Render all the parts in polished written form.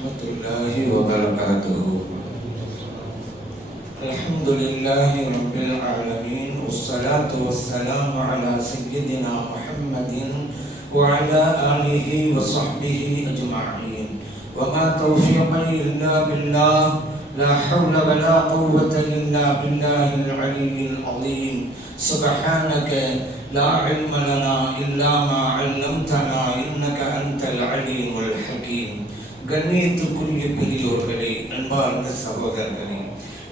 ورحمة الله وبركاته. الحمد لله رب العالمين، والصلاة والسلام على سيدنا محمد وعلى آله وصحبه أجمعين. وما توفيقي إلا بالله، لا حول ولا قوة إلا بالله العلي العظيم. سبحانك لا علم لنا إلا ما علمتنا إنك أنت العليم الحكيم. கண்ணியத்துக்குரிய பெரியோர்களே, அன்பார்ந்த சகோதரர்களே,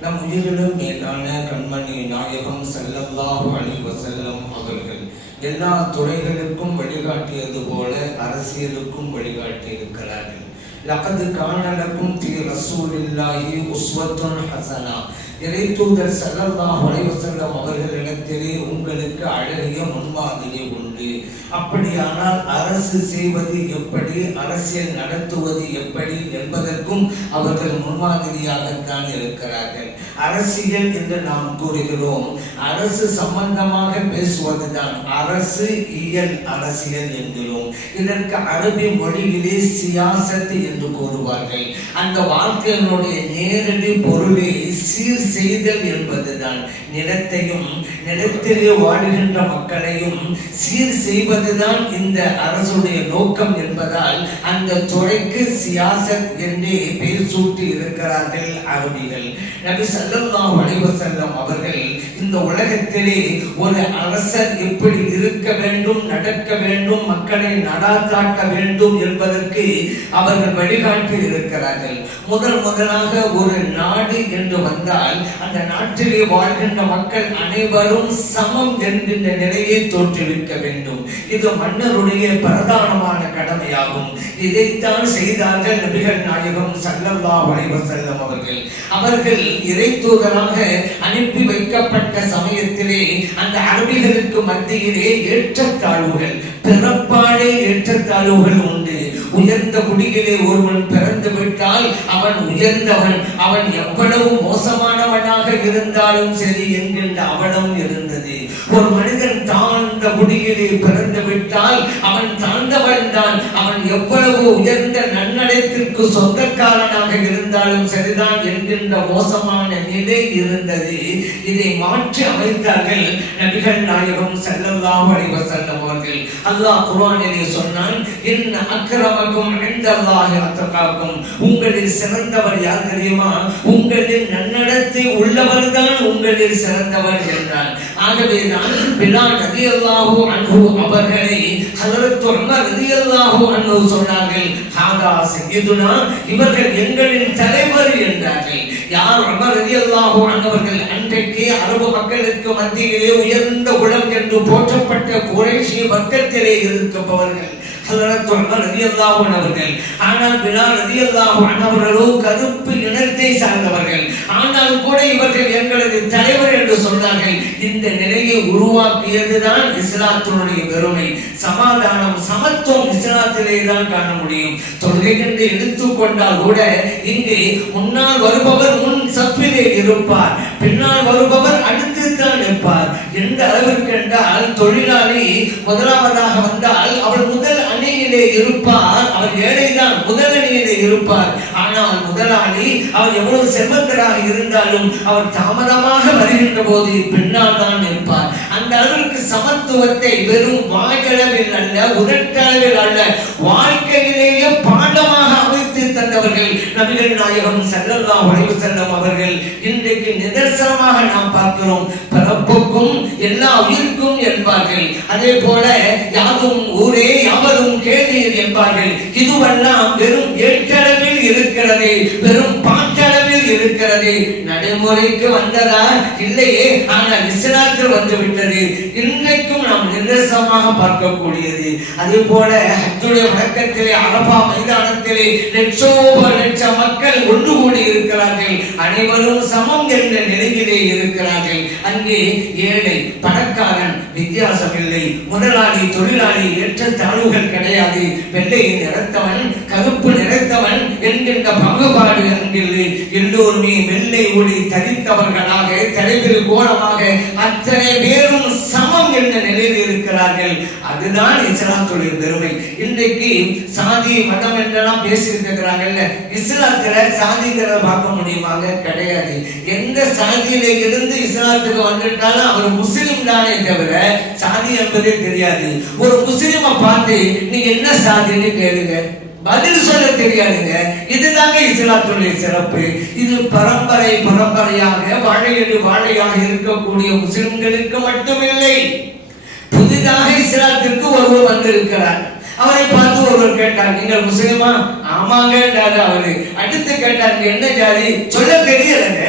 நம் உயிரிலும் மேலான கண்மணி நாயகம் ஸல்லல்லாஹு அலைஹி வஸல்லம் அவர்கள் எல்லா துறைகளுக்கும் வழிகாட்டியது போல அரசியலுக்கும் வழிகாட்டி இருக்கிறார்கள். லகத் கான லக்கும் ஃபீ ரசூலில்லாஹி உஸ்வத்துன் ஹஸனா. இறைத்தூதர் ஸல்லல்லாஹு அலைஹி வஸல்லம் அவர்களிடத்திலே உங்களுக்கு அழகிய முன்மாதிரி உண்டு. அப்படியானால் அரசு செய்வது எப்படி, அரசியல் நடத்துவது எப்படி என்பதற்கும் அவர்கள் முன்மாதிரியாகத்தான் இருக்கிறார்கள். அரசியல் என்று நாம் கூறுகிறோம், அரசு சம்பந்தமாக பேசுவதுதான் அரசு இயல் அரசியல் என்கிறோம். இதற்கு அரபி மொழியிலே சியாசத் என்று கூறுவார்கள். அந்த வார்த்தைகளுடைய நேரடி பொருளே சீர் செய்தல் என்பதுதான். நிலத்தையும் நிலத்திலே வாழ்கின்ற மக்களையும் சீர் செய்வதுதான் இந்த அரசுடைய நோக்கம் என்பதால் அந்த துறைக்கு சியாசத் என்றே பெயர் சூட்டி இருக்கிறார்கள் அரபிகள். நபி ஸல்லல்லாஹு அலைஹி வஸல்லம் அவர்கள் இந்த உலகத்திலே ஒரு அரசர் எப்படி இருக்க வேண்டும், நடக்க வேண்டும், மக்களை நடாத்தாட்ட வேண்டும் என்பதற்கு அவர்கள் வழிகாட்டி இருக்கிறார்கள். முதலாக ஒரு நாடு என்று வந்தால் அந்த நாட்டிலே வாழ்கின்ற மக்கள் அனைவரும் சமம் என்கின்ற நிலையை தோற்றுவிக்க வேண்டும். இது மன்னருடைய பிரதானமான கடமையாகும். இதைத்தான் செய்தார்கள் நபிகள் நாயகம் ஸல்லல்லாஹு அலைஹி வஸல்லம் அவர்கள். அவர்கள் இறைத்தூதராக அனுப்பி வைக்கப்பட்ட சமயத்திலே அந்த அரபிகளுக்கு மத்தியிலே ஏற்றத்தாழ்வுகள், பிறப்பாலே ஏற்றத்தாழ்வுகள் உண்டு. உயர்ந்த குடியிலே ஒருவன் பிறந்து விட்டால் அவன் உயர்ந்தவன், அவன் எவ்வளவு மோசமானவனாக இருந்தாலும் சரி என்கின்ற அவலம் இருந்தது. ஒரு மனிதன் தாழ்ந்த குடியிலே பிறந்து விட்டால் அவன் தாழ்ந்தவன் தான், அவன் எவ்வளவு உயர்ந்த நன்னடத்திற்கு சொந்தக்காரனாக இருந்தாலும் சரிதான் என்கின்ற மோசமான நிலை இருந்தது. இதை மாற்றி அமைத்தார்கள் நபிகள் நாயகம் ஸல்லல்லாஹு அலைஹி வஸல்லம் அவர்கள். அல்லாஹ் குர்ஆனிலே சொன்னான், இன்ன அக்ரமக்கும் இன்தல்லாஹி அத்காக்கும். உங்களில் சிறந்தவர் யார் தெரியுமா? உங்களில் நன்னடத்தை உள்ளவர் தான் உங்களில் சிறந்தவர் என்றார். ஆகவே தான் பிலால் ரலியல்லாஹு அன்ஹு அவர்களை ஹஜ்ரத் உமர் ரலியல்லாஹு அன்ஹு சொன்னார்கள், ஹாதா சய்யிதுனா, இவர்கள் எங்களின் தலைவர் என்றார்கள். யார்? உமர் ரலியல்லாஹு அன்ஹு அவர்கள். அன்றைக்கு அரபு மக்களுக்கு மத்தியிலே உயர்ந்த குலம் என்று போற்றப்பட்ட குறைஷி வர்க்கத்திலே இருப்பவர்கள் ஹஜ்ரத் உமர் ரலியல்லாஹு அன்ஹு அவர்கள். ஆனால் பிலால் ரலியல்லாஹு அன்ஹு அவர்களோ கருப்பு இனத்தை சார்ந்தவர்கள். ஆனால் கூட இவர்கள் எங்களது தலைவர் என்று சொன்னார்கள். இந்த நிலையை உருவாக்கியதுதான் இஸ்லாத்தினுடைய பெருமை. சமாதானம், சமத்துவம் இஸ்லாத்திலே தான் காண முடியும். தொழுகை என்று எடுத்துக்கொண்டால் கூட இங்கே முன்னால் வருபவர் முன் சப்பிலே இருப்பார், பின்னால் வருபவர் அடுத்து தான் இருப்பார். எந்த அளவிற்கு என்றால் தொழிலாளி முதலாவதாக வந்தால் அவர் முதல் அணியிலே இருப்பார், அவர் ஏழைதான், முதல் அணியிலே இருப்பார். ஆனால் முதலாளி அவர் எவ்வளவு செல்வந்தராக இருந்தாலும் அவர் தாமதமாக வருகின்ற போது பின்னால் தான் இருப்பார். அந்த அளவிற்கு சமத்துவத்தை வெறும் வாய்களவில் அல்ல, உதட்டளவில் அல்ல, வாழ்க்கையிலேயே பாடமாக அமைத்து தந்தவர்கள் நபிகள் நாயகம் ஸல்லல்லாஹு அலைஹி வஸல்லம் அவர்கள். இன்றைக்கு நிதர்சனமாக நாம் பார்க்கிறோம், பிறப்புக்கும் எல்லா உயிருக்கும் என்பார்கள். அதே போல யாதும் ஊரே யாவரும் கேளீர் என்பார்கள். இதுவெல்லாம் வெறும் ஏற்றளவில் இருக்கிறது, வெறும் பாட்டளவில் இருக்கிறது. நடைமுறைக்கு வந்ததா? இல்லையே. ஆனால் இஸ்லாத்தில் வந்துவிட்டது. இன்றைக்கும் நாம் நிதர்சனமாக பார்க்கக்கூடியது. அதே போல ஹஜ்ஜுடைய வணக்கத்திலே அரபா மைதானத்திலே லட்ச மக்கள் ஒன்று கூடி இருக்கிறார்கள். அனைவரும் சமம் என்ற நிலையிலே இருக்கிறார்கள். அங்கே ஏழை பணக்காரன் வித்தியாசம் இல்லை, முதலாளி தொழிலாளி ஏற்றத்தாழ்வுகள் கிடையாது. வெள்ளை நிறத்தவன் கருப்பு நிறத்தவன் என்கின்ற பாகுபாடு அங்கில்லை. எல்லோருமே வெள்ளை ஒளி தரித்தவர்களாக தலைவில் கோலமாக அத்தனை பேரும் சமம் என்ற நிலையில் இருக்கிறார்கள். அதுதான் இஸ்லாத்துடைய பெருமை. இன்றைக்கு சாதி மதம் என்றெல்லாம் பேசியிருக்கிறாங்கல்ல, இஸ்லாத்துல சாதிங்கிறத பார்க்க முடியுமாங்க? கிடையாது. எந்த சாதியில இருந்து இஸ்லாத்துக்கு வந்துட்டாலும் அவர் முஸ்லிம் தானே தவிர சாதி என்பதே தெரியாது. ஒரு முஸ்லிமை பார்த்து நீ என்ன சாதின்னு கேளுங்க, பதில் சொல்ல தெரியாதுங்க. இதுதாங்க இஸ்லாத்துடைய சிறப்பு. இது பரம்பரையாக வாழையாக இருக்கக்கூடிய முஸ்லிம்களுக்கு மட்டுமில்லை, புதிதாக இஸ்லாத்திற்கு ஒருவர் வந்திருக்கிறார். அவரை பார்த்து ஒருவர் கேட்டார், நீங்கள் முஸ்லிமா? ஆமாங்க என்றாரு அவரு. அடுத்து கேட்டார், என்ன ஜாதி? சொல்ல தெரியலங்க.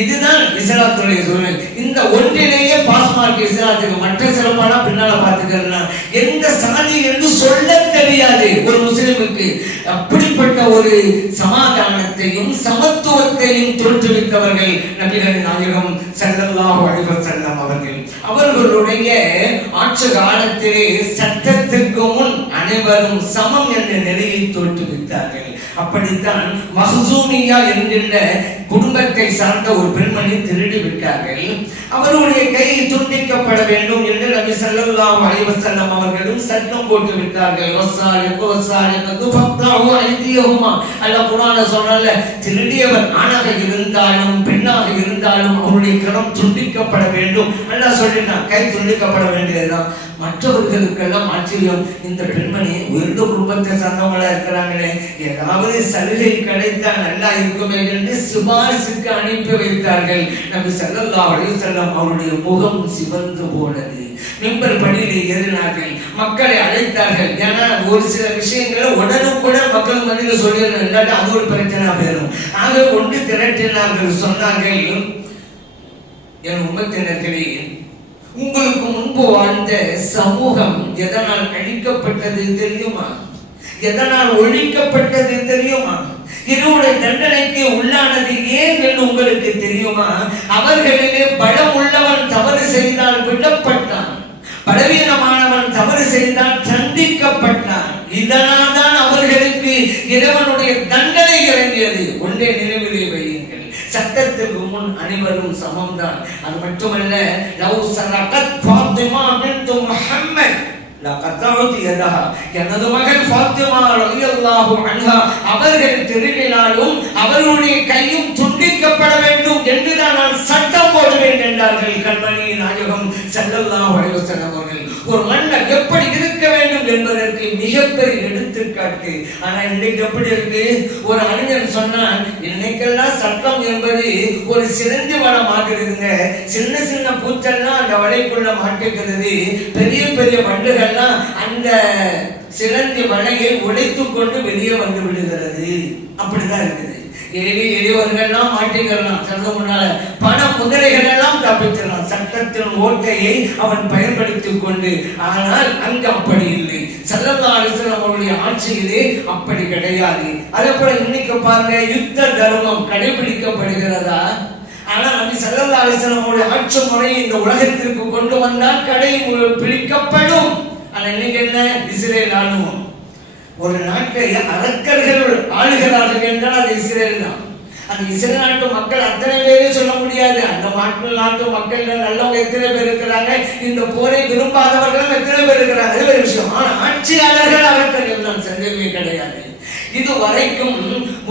இதுதான் இஸ்லாத்துடைய சூழல். இந்த ஒன்றிலேயே பாஸ் மார்க் இஸ்லாத்துக்கு. மற்ற சிறப்பான பின்னால பார்த்துக்கிறேன், எந்த சாதி என்று சொல்ல தெரியாது ஒரு முஸ்லிமுக்கு. அப்படிப்பட்ட ஒரு சமாதானத்தையும் சமத்துவத்தையும் தோற்றுவித்தவர்கள் நபிகள் நாயகம் ஸல்லல்லாஹு அலைஹி வஸல்லம் அவர்கள். அவர்களுடைய ஆட்சி காலத்திலே சட்டத்திற்கு முன் அனைவரும் சமம் என்ற நிலையை தோற்றுவித்தார்கள். அப்படித்தான் மஹ்சூமியா என்கின்ற குடும்பத்தை சார்ந்த ஒரு பெண்மணி திருடி விட்டார்கள். அவருடைய கை துண்டிக்கப்பட வேண்டும் என்று நபி ஸல்லல்லாஹு அலைஹி வஸல்லம் அவர்களும் சட்டம் போட்டு விட்டார்கள். அல்லாஹ் குர்ஆன்ல சொன்னால, திருடியவர் ஆணாக இருந்தாலும் பெண்ணாக இருந்தாலும் அவருடைய கரம் துண்டிக்கப்பட வேண்டும். அல்லாஹ் சொல்லிட்டான், கை துண்டிக்கப்பட வேண்டியதுதான். மற்றவர்களுக்கெல்லாம் ஆச்சரியம், இந்த பெண்மணி உயர்ந்த குடும்பத்தை சார்ந்தவங்களா இருக்கிறாங்களே, ஏதாவது சலுகை கிடைத்தால் நல்லா இருக்குமே என்று சிபாரிசுக்கு அனுப்பி வைத்தார்கள். நபி ஸல்லல்லாஹு அலைஹி வஸல்லம் அவருடைய முகம் சிவந்து போனது. மிம்பர் படியிலே ஏறினார்கள், மக்களை அழைத்தார்கள். ஏன்னா ஒரு சில விஷயங்களை உடனுக்குடன் மக்கள் மத்தியில் சொல்லிடணும், இல்லாட்டி அது ஒரு பிரச்சனை போயிடும். ஆக ஒன்று திரட்டினார்கள். சொன்னார்கள், என் உம்மத்தினர்களே, உங்களுக்கு முன்பு வாழ்ந்த சமூகம் எதனால் அழிக்கப்பட்டது தெரியுமா? எதனால் ஒழிக்கப்பட்டது தெரியுமா? இருவுடைய தண்டனைக்கு உள்ளானது ஏன் என்று உங்களுக்கு தெரியுமா? அவர்களிலே பலம் உள்ளவன் தவறு செய்தால் விடப்பட்டான், பலவீனமானவன் தவறு செய்தால் தண்டிக்கப்பட்டான். இதனால் தான் அவர்களுக்கு இறைவனுடைய தண்டனை இறங்கியது. ஒன்றே நினைவிலே வையுங்கள், சட்டத்துக்கு முன் அனைவரும் சமம்தான். அது மட்டுமல்ல, லவ் சரகத் ஃபாத்திமா பின்த் முஹம்மத் லகதஅத் யதஹா, எனது மகள் ஃபாத்திமா ரலியல்லாஹு அன்ஹா அவர்கள் திருடினாலும் அவர்களுடைய கையும் துண்டிக்கப்பட வேண்டும் என்று நான் சட்டம் போடுவேன் என்றார்கள் கண்மணி நாயகம் ஸல்லல்லாஹு அலைஹி வஸல்லம் அவர்கள். ஒரு மன்னர் எப்படி இருக்க வேண்டும் என்பதற்கு மிகப்பெரிய எடுத்துக்காட்டு. ஆனா இன்னைக்கு எப்படி இருக்கு? ஒரு அறிஞர் சொன்னான், இன்னைக்கெல்லாம் சட்டம் என்பது ஒரு சிறந்த வளம் ஆகிறதுங்க. சின்ன சின்ன பூச்செல்லாம் அந்த வலைக்குள்ள மாட்டிக்கிறது, பெரிய பெரிய வண்டுகள்லாம் அந்த சிலந்தி வலையை உடைத்துக் கொண்டு வெளியே வந்து விடுகிறது. அப்படிதான் இருக்குது. எளியவர்கள்லாம் மாட்டிக்கலாம், சட்டம் முன்னால பண முதலைகள் எல்லாம் தப்பிச்சிடலாம் சட்டத்தின் ஓட்டையை அவன் பயன்படுத்திக் கொண்டு. ஆனால் அங்கு அப்படி இல்லை. ஸல்லல்லாஹு அலைஹி வஸல்லம் அவருடைய ஆட்சியிலே அப்படி கிடையாது. அதே போல இன்னைக்கு பாருங்க, யுத்த தர்மம் கடைபிடிக்கப்படுகிறதா? ஆனா நபி ஸல்லல்லாஹு அலைஹி வஸல்லம் அவருடைய ஆட்சி முறையை இந்த உலகத்திற்கு கொண்டு வந்தால் கடை பிடிக்கப்படும். ஆனா இன்னைக்கு என்ன? இஸ்ரேல் ஆளுவோம். ஒரு நாட்டை அரக்கர்கள் ஆளுகிறார்கள் என்றால் அது இஸ்ரேல் தான். அந்த இஸ்ரேல் நாட்டு மக்கள் அத்தனை பேரே சொல்ல முடியாது. அந்த நாட்டு மக்கள் நல்லவங்க எத்தனை பேர் இருக்கிறாங்க, இந்த போரை விரும்பாதவர்களும் எத்தனை பேர் இருக்கிறாங்க, அது ஒரு விஷயம். ஆனா ஆட்சியாளர்கள் அரக்கர்கள் தான், சந்தேகமே கிடையாது. இது வரைக்கும்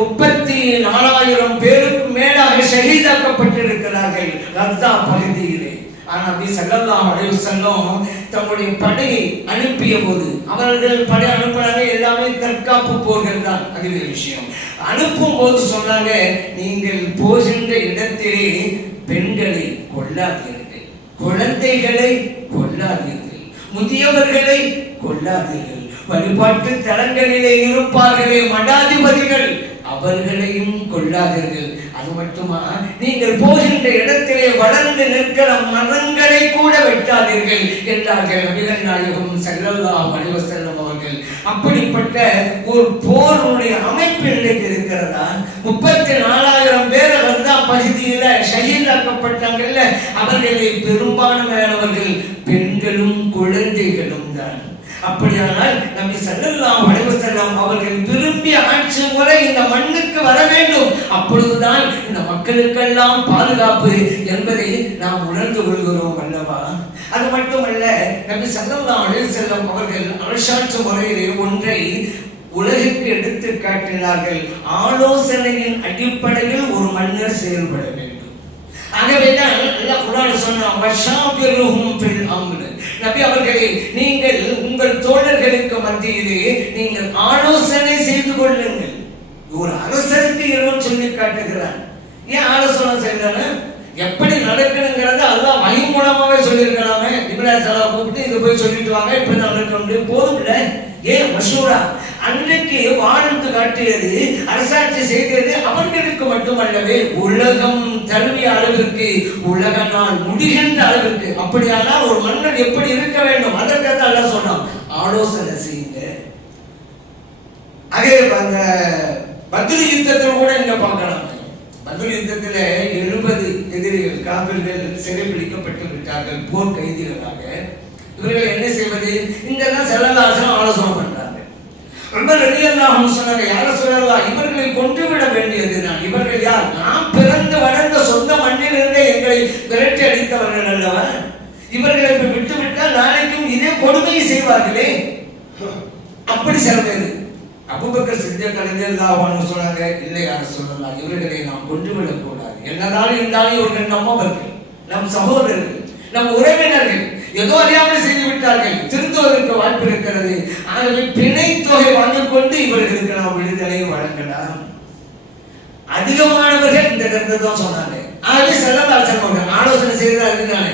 34,000 பேருக்கு மேலாக ஷஹீதாக்கப்பட்டிருக்கிறார்கள் கஸா பகுதியிலே. ஆனா நபி ஸல்லல்லாஹு அலைஹி வஸல்லம் தம்முடைய படையை அனுப்பிய போது, அவர்கள் படை அனுப்புனாங்க, எல்லாமே தற்காப்பு போர்கள் தான், அது ஒரு விஷயம். அனுப்பும் போது சொன்னாங்க, நீங்கள் போகின்ற இடத்திலே பெண்களை கொல்லாதீர்கள், குழந்தைகளை கொல்லாதீர்கள், முதியவர்களை கொல்லாதீர்கள், வழிபாட்டு தலங்களிலே இருப்பார்களே மடாதிபதிகள், அவர்களையும் கொல்லாதீர்கள். அது மட்டுமா, நீங்கள் போகின்ற இடத்திலே வளர்ந்து நிற்கிற மரங்களை கூட வெட்டாதீர்கள் என்றார்கள் நபிகள் நாயகம் ஸல்லல்லாஹு அலைஹி வஸல்லம் அவர்கள். அப்படிப்பட்ட ஒரு போருடைய அமைப்பு இருக்கிறதா? 34,000 பேர் கஸா பகுதியில ஷஹீதாக்கப்பட்டாங்கல்ல, அவர்களில் பெரும்பான்மையானவர்கள் பெண்களும் குழந்தைகளும் தான். அப்படியானால் நபி ஸல்லல்லாஹு அலைஹி வஸல்லம் அவர்கள் விரும்பிய ஆட்சி முறை இந்த மண்ணுக்கு வர வேண்டும். அப்பொழுதுதான் இந்த மக்களுக்கெல்லாம் பாதுகாப்பு என்பதை நாம் உணர்ந்து கொள்கிறோம் அல்லவா? அது மட்டுமல்ல, நபி ஸல்லல்லாஹு அலைஹி வஸல்லம் அவர்கள் அரசாட்சி முறையிலே ஒன்றை உலகிற்கு எடுத்து காட்டினார்கள். ஆலோசனையின் அடிப்படையில் ஒரு மன்னர் செயல்பட வேண்டும். ஆகவேதான் அல்லாஹ் குர்ஆனில் சொன்னான், வஷாபிருஹும் ஃபில் அம்ர். நபி அவர்களே, நீங்கள் உங்கள் தோழர்களுக்கு மத்தியிலே நீங்கள் ஆலோசனை செய்து கொள்ளுங்கள். ஒரு அரசருக்கு இறைவன் சொல்லி காட்டுகிறான். ஏன் ஆலோசனை செய்யறாங்க? எப்படி நடக்கணுங்கிறத அல்லாஹ் வஹி மூலமாவே சொல்லியிருக்கலாமே. இப்ராஹிம் ஸல்லல்லாஹு கூப்பிட்டு இதை போய் சொல்லிட்டு வாங்க, இப்படி தான் நடக்கணும் போதும் இல்லை. ஏன் மஷூரா அன்றைக்கு வாழ்ந்து காட்டியது, அரசாட்சி செய்தது அவர்களுக்கு மட்டுமல்லவே உலகம் தழுவிய அளவிற்கு, உலக நாள் முடிகின்ற அளவிற்கு. அப்படியானால் ஒரு மன்னர் எப்படி இருக்க வேண்டும் அதற்காக அல்லாஹ் சொன்னான், ஆலோசனை செய்யுங்க. அதே அந்த பத்ர் யுத்தத்தில் கூட இங்க பார்க்கலாம். பத்ர் யுத்தத்தில் 70 எதிரிகள் காபிர்கள் சிறைப்பிடிக்கப்பட்டு விட்டார்கள் போர் கைதிகளாக. இவர்கள் என்ன செய்வது? இங்கதான் ஸல்லல்லாஹு ஆலோசனை பண்றாங்க. உமர் ரலியல்லாஹு அன்ஹு சொன்னாங்க, யா ரசூலல்லாஹ், இவர்களை கொன்றுவிட வேண்டியது நான். இவர்கள் யார்? நாம் பிறந்து வளர்ந்த சொந்த மண்ணிலிருந்தே எங்களை விரட்டி அடித்தவர்கள் அல்லவா? இவர்களை விட்டு விட்டால் நாளைக்கும் இதே கொடுமையை செய்வார்களே. அப்படி சொல்றது. அபூபக்கர் சித்திக் ரலியல்லாஹு அன்ஹு சொன்னாங்க, இல்லை யா ரசூலல்லாஹ், இவர்களை நாம் கொன்றுவிடக் கூடாது. என்னதான் இருந்தாலும் இவர்கள் நம்மவர்கள், நம் சகோதரர்கள், நம் உறவினர்கள். ஏதோ அறியாமல் செய்து விட்டார்கள், திருந்துவதற்கு வாய்ப்பு இருக்கிறது. ஆகவே பிணை தொகை வாங்கிக் கொண்டு இவர்களுக்கு நாம் விடுதலை வழங்கலாம். அதிகமானவர்கள் இந்த கருத்தை தான் சொன்னாங்க. ஆகவே ஸல்லல்லாஹு அலைஹி வஸல்லம் ஆலோசனை செய்ததா இருந்தானே,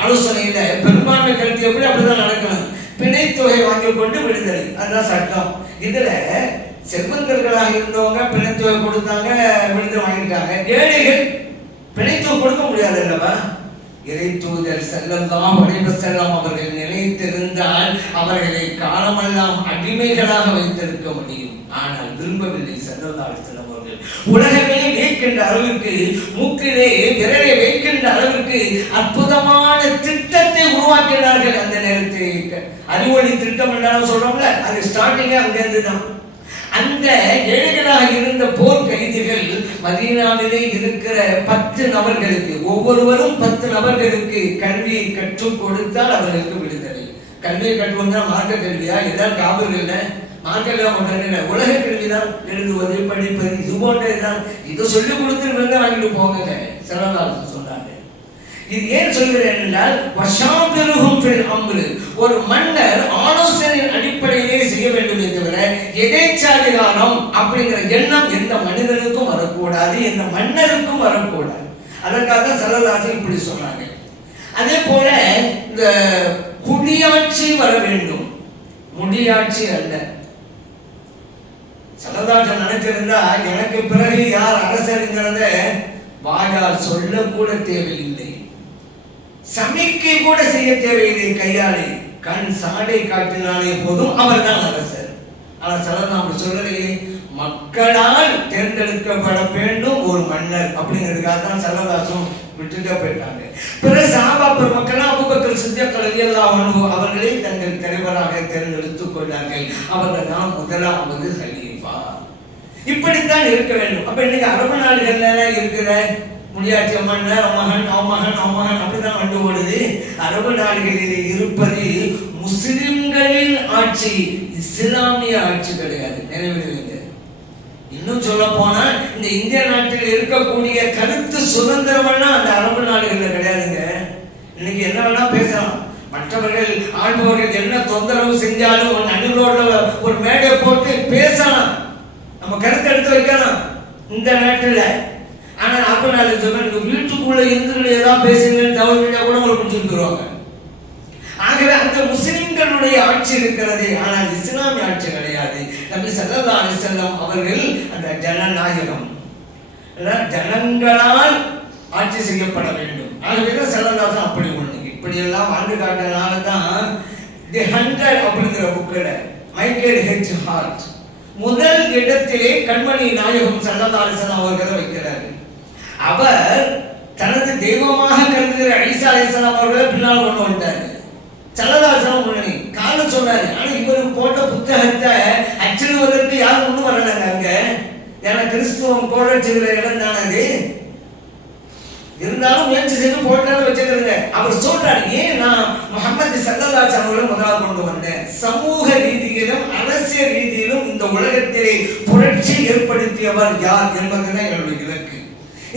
ஆலோசனையில பெரும்பான்மை கருத்து எப்படி அப்படிதான் நடக்கணும். பிணை தொகை வாங்கிக் கொண்டு விடுதலை, அதுதான் சட்டம். இதுல செல்வந்தர்களாக இருந்தவங்க பிணை தொகை கொடுத்தாங்க, விடுதலை வாங்கிட்டாங்க. ஏழைகள் பிணை தொகை கொடுக்க முடியாது அல்லவா? இறை தூதர் ஸல்லல்லாஹு அலைஹி வஸல்லம் அவர்கள் நினைத்திருந்தால் அவர்களை காலமெல்லாம் அடிமைகளாக வைத்திருக்க முடியும். ஆனால் விரும்பவில்லை ஸல்லல்லாஹு அலைஹி வஸல்லம் அவர்கள். உலகமே வைக்கின்ற அளவிற்கு, மூக்கிலே விரலை வைக்கின்ற அளவிற்கு அற்புதமான திட்டத்தை உருவாக்கினார்கள். அந்த நேரத்தில் அறிவொளி திட்டம் என்றாலும் சொல்றோம்ல, அது ஸ்டார்டிங்கே அங்கிருந்து தான். அந்த ஏழைகளாக இருந்த போர் கைதிகள் மதீனாவிலே இருக்கிற 10 நபர்களுக்கு, ஒவ்வொருவரும் 10 நபர்களுக்கு கல்வியை கற்றுக் கொடுத்தால் அவர்களுக்கு விடுதலை. கல்வியை கற்றுவதா மார்க்க கல்வியா? இதான் காவல்கள் மார்க்கெல்லாம் ஒன்றும் உலக கல்விதான். எழுதுவது, படிப்பது, இது போன்றதுதான். இதை சொல்லிக் கொடுத்து வாங்கிட்டு போங்க ஸல்லல்லாஹு சொன்னாங்க. இது ஏன் சொல்கிறேன் என்றால், வஷாபிருஹும் ஃபில் அம்ர். ஒரு மன்னர் ஆலோசனையின் அடிப்படையிலே செய்ய வேண்டுமே தவிர எதேச்சாதிகாரம் அப்படிங்கிற எண்ணம் எந்த மனிதனுக்கும் வரக்கூடாது, எந்த மன்னருக்கும் வரக்கூடாது. அதற்காக ஸல்லல்லாஹு இப்படி சொன்னாங்க. அதே போல இந்த குடியாட்சி வர வேண்டும், முடியாட்சி அல்ல. ஸல்லல்லாஹு நினைச்சிருந்தா எனக்கு பிறகு யார் அரசருங்கிறத வாயால் சொல்லக்கூட தேவையில்லை, சமிக்கை கூட செய்ய தேவையில்லை. கையாலே கண் சாடை காட்டினாலே போதும், அவர் தான் அரசர். ஆனால் ஸல்லல்லாஹு சொல்லலையே, மக்களால் தேர்ந்தெடுக்கப்பட வேண்டும் ஒரு மன்னர் அப்படிங்கிறதுக்காக தான் ஸல்லல்லாஹு விட்டுட்டு போயிட்டாங்க. பிறகு சஹாபா பெருமக்கள் அபூபக்கர் சித்திக் ரலியல்லாஹு அன்ஹு அவர்களை தங்கள் தலைவராக தேர்ந்தெடுத்துக் கொண்டார்கள். அவர்கள் தான் முதலாவது கலீஃபா. இப்படித்தான் இருக்க வேண்டும். அப்ப இன்னைக்கு அரபு நாடுகள்ல இருக்கிற முடியாட்சி மன்னர் மகன் அவமகன் அப்படிதான் கண்டு ஓடுது. அரபு நாடுகளில் இருப்பது முஸ்லிம்களின் ஆட்சி, இஸ்லாமிய ஆட்சி கிடையாது. நினைவில் இன்னும் சொல்ல போனா இந்த இந்திய நாட்டில் இருக்கக்கூடிய கருத்து சுதந்திரம் எல்லாம் அந்த அரபு நாடுகள்ல கிடையாதுங்க. இன்னைக்கு என்ன வேணா பேசலாம், மற்றவர்கள் ஆள்பவர்கள் என்ன தொந்தரவு செஞ்சாலும் நடுவோட ஒரு மேடை போட்டு பேசலாம், நம்ம கருத்து எடுத்து வைக்கலாம் இந்த நாட்டில். ஆனா அரபு நாடு சொன்னா வீட்டுக்குள்ள இருந்து ஏதாவது பேசுங்கன்னு தவறு கூட ஒரு பிடிச்சிருக்கிறாங்க. ஆகவே அந்த முஸ்லிம்களுடைய ஆட்சி இருக்கிறது, ஆனால் இஸ்லாமிய ஆட்சி கிடையாது. நபி ஸல்லல்லாஹு அலைஹி வஸல்லம் அவர்கள் அந்த ஜனநாயகம், ஜனங்களால் ஆட்சி செய்யப்பட வேண்டும். ஆகவே ஸல்லல்லாஹு அப்படி ஒண்ணு இப்படி எல்லாம் ஆண்டு காட்டினால தான் தி 100 அப்படிங்கிற புக்கில் மைக்கேல் ஹெச் ஹார்ட் முதல் இடத்திலே கண்மணி நாயகம் ஸல்லல்லாஹு அலைஹி வஸல்லம் அவர்களை வைக்கிறார். அவர் தனது தெய்வமாக கருதுகிற ஈசா அலைஹிஸ்ஸலாம் அவர்களை பின்னால் கொண்டு வந்தார். ஸல்லல்லாஹு முன்னாடி காரணம் சொன்னாரு. ஆனா இவரு போட்ட புத்தகத்தை அச்சிடுவதற்கு யாரும் ஒன்றும் வரலங்க அங்க. ஏன்னா கிறிஸ்துவம் கோழச்சுகிற இடம் தானது. இருந்தாலும் முயற்சி செய்து போட்டாலும் வச்சுக்கிறதுங்க. அவர் சொல்றாரு, ஏன் நான் முஹம்மது ஸல்லல்லாஹு அலைஹி வஸல்லம் முதலாக கொண்டு வந்தேன். சமூக ரீதியிலும் அரசியல் ரீதியிலும் இந்த உலகத்திலே புரட்சி ஏற்படுத்தியவர் யார் என்பதுதான் என்னுடைய இலக்கு.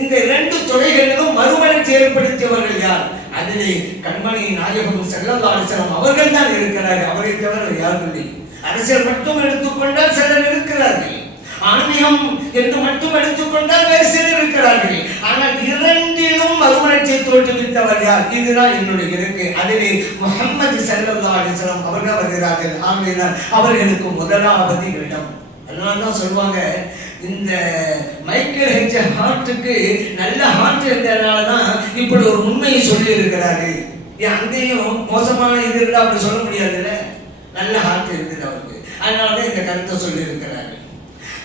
இந்த இரண்டு துறைகளிலும் மறுமலர்ச்சி ஏற்படுத்தியவர்கள் யார்? அதிலே கண்மணி நாயகம் ஸல்லல்லாஹு அலைஹி வஸல்லம் அவர்கள் தான் இருக்கிறார்கள். அவரை தவிர யாரும் இல்லை. அரசியல் மட்டும் எடுத்துக்கொண்டால் சிலர் இருக்கிறார்கள், ஆன்மீகம் என்று மட்டும் எடுத்துக்கொண்டால் வேறு சிலர் இருக்கிறார்கள். ஆனால் இரண்டிலும் மறுமலர்ச்சியை தோற்றுவித்தவர் யார்? இதுதான் என்னுடைய இருக்கு. அதிலே முஹம்மது ஸல்லல்லாஹு அலைஹி வஸல்லம் அவர்கள் வருகிறார்கள். ஆகையால் அவர்களுக்கு முதலாவது இடம். அதனால்தான் சொல்லுவாங்க, இந்த மைக்கேல் ஹெச் ஹார்ட்டுக்கு நல்ல ஹார்ட் இருந்ததுனாலதான் இப்படி ஒரு உண்மையை சொல்லி இருக்கிறாரு. அங்கேயும் மோசமான இது இருந்தா அப்படி சொல்ல முடியாதுல்ல, நல்ல ஹார்ட் இருக்குது அவருக்கு. அதனாலதான் இந்த கருத்தை சொல்லி இருக்கிறாரு.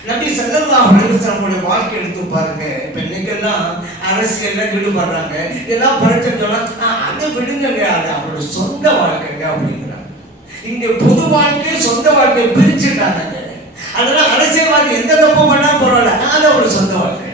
நபி ஸல்லல்லாஹு அலைஹி வஸல்லம் வாழ்க்கை எடுத்து பாருங்க. இப்ப இன்னைக்கெல்லாம் அரசியல்ல ஈடுபடுறாங்க, ஏதாவது பிரச்சனை சொன்னா அதை விடுங்க, அது அவரோட சொந்த வாழ்க்கைங்க அப்படிங்கிறாங்க. இங்க பொது வாழ்க்கை சொந்த வாழ்க்கையை பிரிச்சுட்டாங்க. அதெல்லாம் அரசியல்வாதி எந்த தப்பும் பண்ணா பரவாயில்ல, அது அவரோட சொந்த வாழ்க்கை.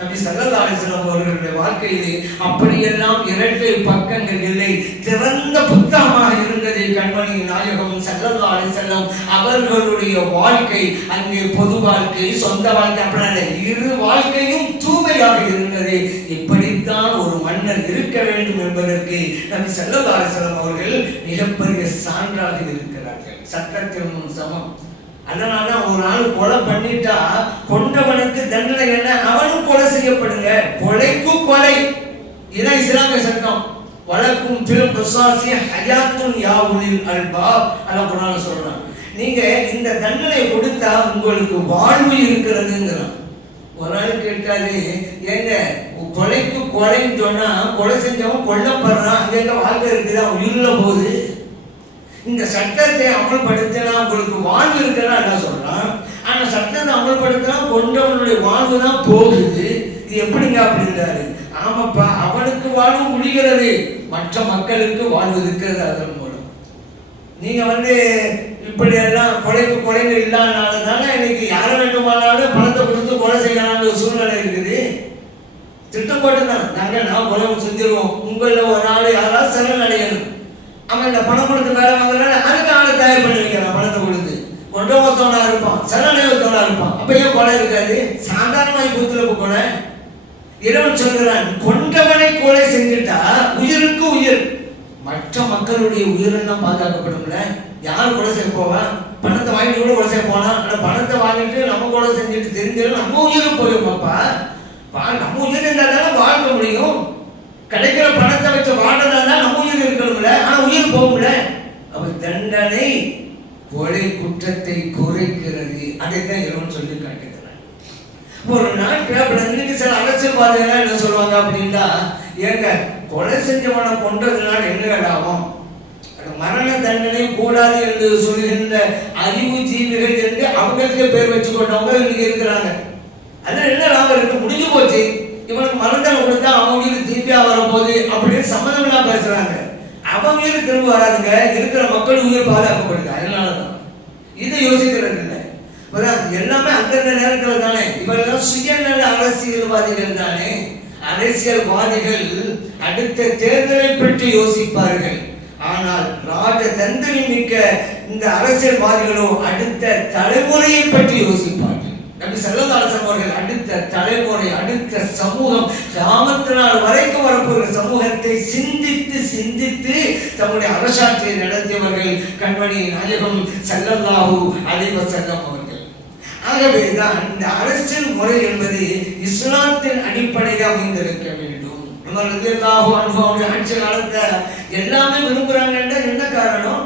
நபி ஸல்லல்லாஹு அலைஹி வஸல்லம் அவர்களுடைய வாழ்க்கையிலே அப்படியெல்லாம் இரட்டை பக்கங்கள் இல்லை, திறந்த புத்தகமாக இருந்தது கண்மணி நாயகம் ஸல்லல்லாஹு அலைஹி வஸல்லம் அவர்களுடைய வாழ்க்கை. அங்கே பொது வாழ்க்கை சொந்த வாழ்க்கை அப்படின்னா இரு வாழ்க்கையும் தூய்மையாக இருந்தது. இப்படித்தான் ஒரு மன்னர் இருக்க வேண்டும் என்பதற்கு நபி ஸல்லல்லாஹு அலைஹி வஸல்லம் அவர்கள் மிகப்பெரிய சான்றாக இருக்கிறார்கள். சட்டத்தின் முன் சமம். அதனால ஒரு ஆள் கொலை பண்ணிட்டா கொண்டவனுக்கு தண்டனை என்ன? அவனும் கொலை செய்யப்படுங்க. கொலைக்கு கொலை, இதான் இஸ்லாமிய சட்டம். வழக்கும் ஃபில் கிஸாஸி ஹயாத்துன் யா உலில் அல்பாப் அல்லாஹ் குர்ஆன்ல சொல்றான். நீங்க இந்த தண்டனை கொடுத்தா உங்களுக்கு வாழ்வு இருக்கிறதுங்கிறான். ஒரு ஆள் கேட்டாரு, ஏங்க கொலைக்கு கொலைன்னு சொன்னா கொலை செஞ்சவன் கொல்லப்படுறான், அங்க எங்க வாழ்க்கை இருக்குதா? உயிரில போகுது. இந்த சட்டத்தை அமல்படுத்தினா உங்களுக்கு வாழ்வு இருக்குன்னா என்ன சொல்றான். ஆனா சட்டத்தை அமல்படுத்தினா கொண்டவனுடைய வாழ்வு தான் போகுது. இது எப்படிங்க அப்படின்றாரு. ஆமாப்பா, அவனுக்கு வாழ்வு முடிகிறது, மற்ற மக்களுக்கு வாழ்வு இருக்கிறது அதன் மூலம். நீங்க இப்படி எல்லாம் கொலைக்கு கொலைங்க இல்லாதனால இன்னைக்கு யாரை வேண்டுமானாலும் பணத்தை கொடுத்து கொலை செய்யலாம்னு ஒரு சூழ்நிலை இருக்குது. திட்டம் போட்டுதான் நான் கொலை செஞ்சிருவோம், உங்களில் ஒரு ஆள் யாராவது சரண் அடையணும், அவன் இந்த பணம் கொடுத்து வேலை வாங்குறாங்க, அதுக்கு ஆளை தயார் பண்ணி வைக்கிறான். பணத்தை கொடுத்து கொண்டவத்தவனா இருப்பான், சரணவத்தவனா இருப்பான். அப்ப ஏன் கொலை இருக்காது? சாதாரணமாய் கூத்துல கொலை. இறைவன் சொல்கிறான், கொண்டவனை கொலை செஞ்சுட்டா உயிருக்கு உயிர், மற்ற மக்களுடைய உயிரெல்லாம் பாதுகாக்கப்படும்ல. யார் கொலை செய்ய போவான்? பணத்தை வாங்கிட்டு கூட கொலை செய்ய போனா, அந்த பணத்தை வாங்கிட்டு நம்ம கொலை செஞ்சுட்டு தெரிஞ்சாலும் நம்ம உயிருக்கு போயிருப்பாப்பா. நம்ம உயிர் இருந்தால் தானே வாழ்க்க முடியும். கிடைக்கிற பணத்தை வச்சு வாழ்றதா நம்ம உயிர் இருக்கணும்ல, ஆனா உயிர் போகும்ல. அப்ப தண்டனை கொலை குற்றத்தை குறைக்கிறது. அதைத்தான் இறைவன் சொல்லி காட்டுகிறார். ஒரு நாட்டில் இன்னைக்கு சில அரசியல்வாதிகள் என்ன சொல்லுவாங்க அப்படின்னா, ஏங்க கொலை செஞ்சவனை கொன்றதுனால என்ன லாபம்? மரண தண்டனை கூடாது என்று சொல்கின்ற அறிவு ஜீவிகள் என்று அவங்களுக்கே பேர் வச்சு கொண்டவங்க இன்னைக்கு இருக்கிறாங்க. அதுல என்ன லாபம் இருக்கு? முடிஞ்சு போச்சு, இவனுக்கு மரணம் கொடுத்தா அவன் உயிர் திரும்பியா வரப்போகுது அப்படின்னு சம்மதம்லாம் பேசுறாங்க. அவன் உயிர் திரும்ப வராதுங்க, இருக்கிற மக்கள் உயிர் பாதுகாக்கப்படுது. அதனாலதான் இதை யோசிக்கிறது இல்லை. எல்லாமே அந்தந்த நேரத்தில் தானே. இவெல்லாம் சுயநல அரசியல்வாதிகள் தானே. அரசியல்வாதிகள் அடுத்த தேர்தலை பற்றி யோசிப்பார்கள். ஆனால் ராஜதந்திரி மிக்க இந்த அரசியல்வாதிகளோ அடுத்த தலைமுறையை பற்றி யோசிப்பார்கள். நபி ஸல்லல்லாஹு அலைஹி வஸல்லம் அவர்கள் அடுத்த தலைமுறை, அடுத்த சமூகம், கியாமத் நாள் வரைக்கும் வரப்போகிற சமூகத்தை சிந்தித்து சிந்தித்து தம்முடைய அரசாட்சியை நடத்தியவர்கள் கண்மணி நாயகம் ஸல்லல்லாஹு அலைஹி வஸல்லம் அவர்கள். ஆகவே தான் இந்த அரசியல் முறை என்பது இஸ்லாத்தின் அடிப்படையாக அமைந்திருக்க வேண்டும். ஆட்சி காலத்தை எல்லாமே விரும்புறாங்க. என்ன காரணம்?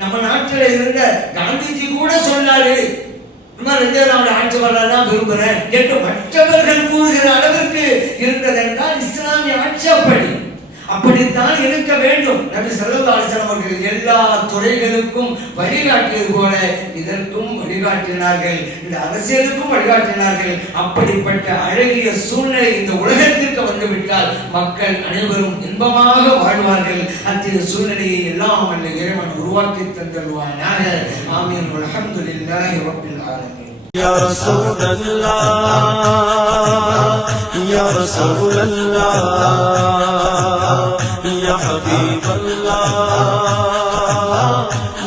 நம்ம நாட்டில் இருந்த காந்திஜி கூட சொன்னாரு, ஆட்சி வரலாம் விரும்புறேன் என்று மற்றவர்கள் கூறுகிற அளவிற்கு இருந்ததென்றால் இஸ்லாமிய ஆட்சி அப்படித்தான் இருக்க வேண்டும். நபி ஸல்லல்லாஹு அலைஹி வஸல்லம் அவர்கள் எல்லா துறைகளுக்கும் வழிகாட்டியது போல இதற்கும் வழிகாட்டினார்கள், இந்த அரசியலுக்கும் வழிகாட்டினார்கள். அப்படிப்பட்ட அழகிய சூழ்நிலை இந்த உலகத்திற்கு வந்துவிட்டால் மக்கள் அனைவரும் இன்பமாக வாழ்வார்கள். அத்தகைய சூழ்நிலையை எல்லாம் வல்ல இறைவன் உருவாக்கி தந்தருவானாக. ஆமீன். அல்ஹம்துலில்லாஹி ரப்பில் ஆலமீன். يا رسول الله يا رسول الله يا حبيب الله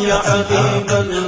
يا حبيب الله